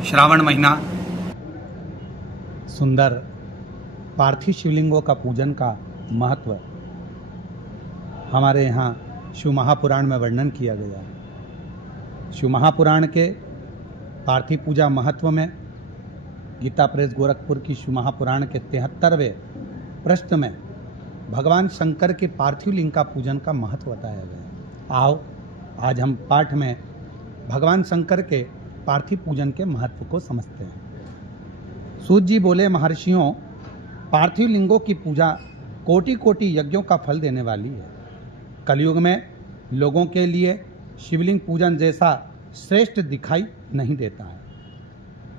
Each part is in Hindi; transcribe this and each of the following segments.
श्रावण महीना। सुंदर पार्थिव शिवलिंगों का पूजन का महत्व हमारे यहाँ शिव महापुराण में वर्णन किया गया है। शिव महापुराण के पार्थिव पूजा महत्व में गीता प्रेस गोरखपुर की शिव महापुराण के 73वें पृष्ठ में भगवान शंकर के पार्थिव लिंग का पूजन का महत्व बताया गया है। आओ आज हम पाठ में भगवान शंकर के पार्थिव पूजन के महत्व को समझते हैं। सूत जी बोले, महर्षियों, पार्थिव लिंगों की पूजा कोटि कोटि यज्ञों का फल देने वाली है। कलयुग में लोगों के लिए शिवलिंग पूजन जैसा श्रेष्ठ दिखाई नहीं देता है।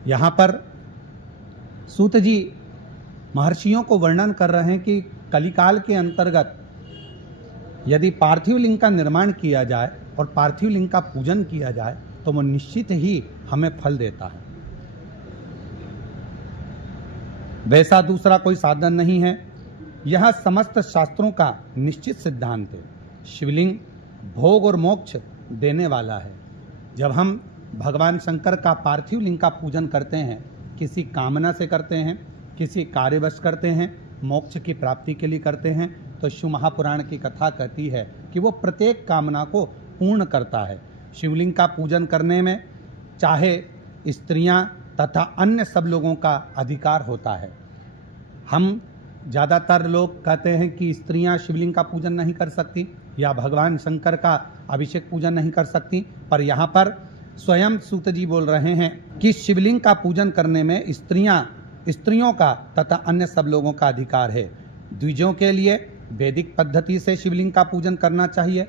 यहाँ पर सूत जी महर्षियों को वर्णन कर रहे हैं कि कलिकाल के अंतर्गत यदि पार्थिव लिंग का निर्माण किया जाए और पार्थिव लिंग का पूजन किया जाए तो वो निश्चित ही हमें फल देता है। वैसा दूसरा कोई साधन नहीं है। यह समस्त शास्त्रों का निश्चित सिद्धांत है। शिवलिंग भोग और मोक्ष देने वाला है। जब हम भगवान शंकर का पार्थिव लिंग का पूजन करते हैं, किसी कामना से करते हैं, किसी कार्यवश करते हैं, मोक्ष की प्राप्ति के लिए करते हैं, तो शिव महापुराण की कथा कहती है कि वो प्रत्येक कामना को पूर्ण करता है। शिवलिंग का पूजन करने में चाहे स्त्रियां तथा अन्य सब लोगों का अधिकार होता है। हम ज़्यादातर लोग कहते हैं कि स्त्रियां शिवलिंग का पूजन नहीं कर सकती या भगवान शंकर का अभिषेक पूजन नहीं कर सकती, पर यहाँ पर स्वयं सूत जी बोल रहे हैं कि शिवलिंग का पूजन करने में स्त्रियों का तथा अन्य सब लोगों का अधिकार है। द्विजों के लिए वैदिक पद्धति से शिवलिंग का पूजन करना चाहिए।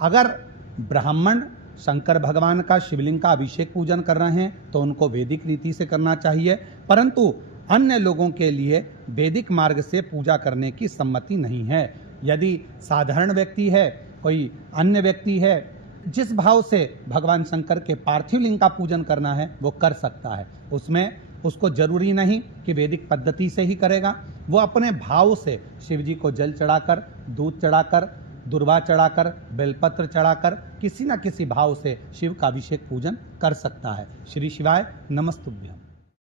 अगर ब्राह्मण शंकर भगवान का शिवलिंग का अभिषेक पूजन कर रहे हैं तो उनको वैदिक रीति से करना चाहिए, परंतु अन्य लोगों के लिए वैदिक मार्ग से पूजा करने की सम्मति नहीं है। यदि साधारण व्यक्ति है, कोई अन्य व्यक्ति है, जिस भाव से भगवान शंकर के पार्थिव लिंग का पूजन करना है वो कर सकता है। उसमें उसको जरूरी नहीं कि वैदिक पद्धति से ही करेगा। वो अपने भाव से शिव जी को जल चढ़ाकर, दूध चढ़ाकर, दुर्वा चढ़ाकर, बेलपत्र चढ़ाकर किसी न किसी भाव से शिव का अभिषेक पूजन कर सकता है। श्री शिवाय नमस्तुभ्यम।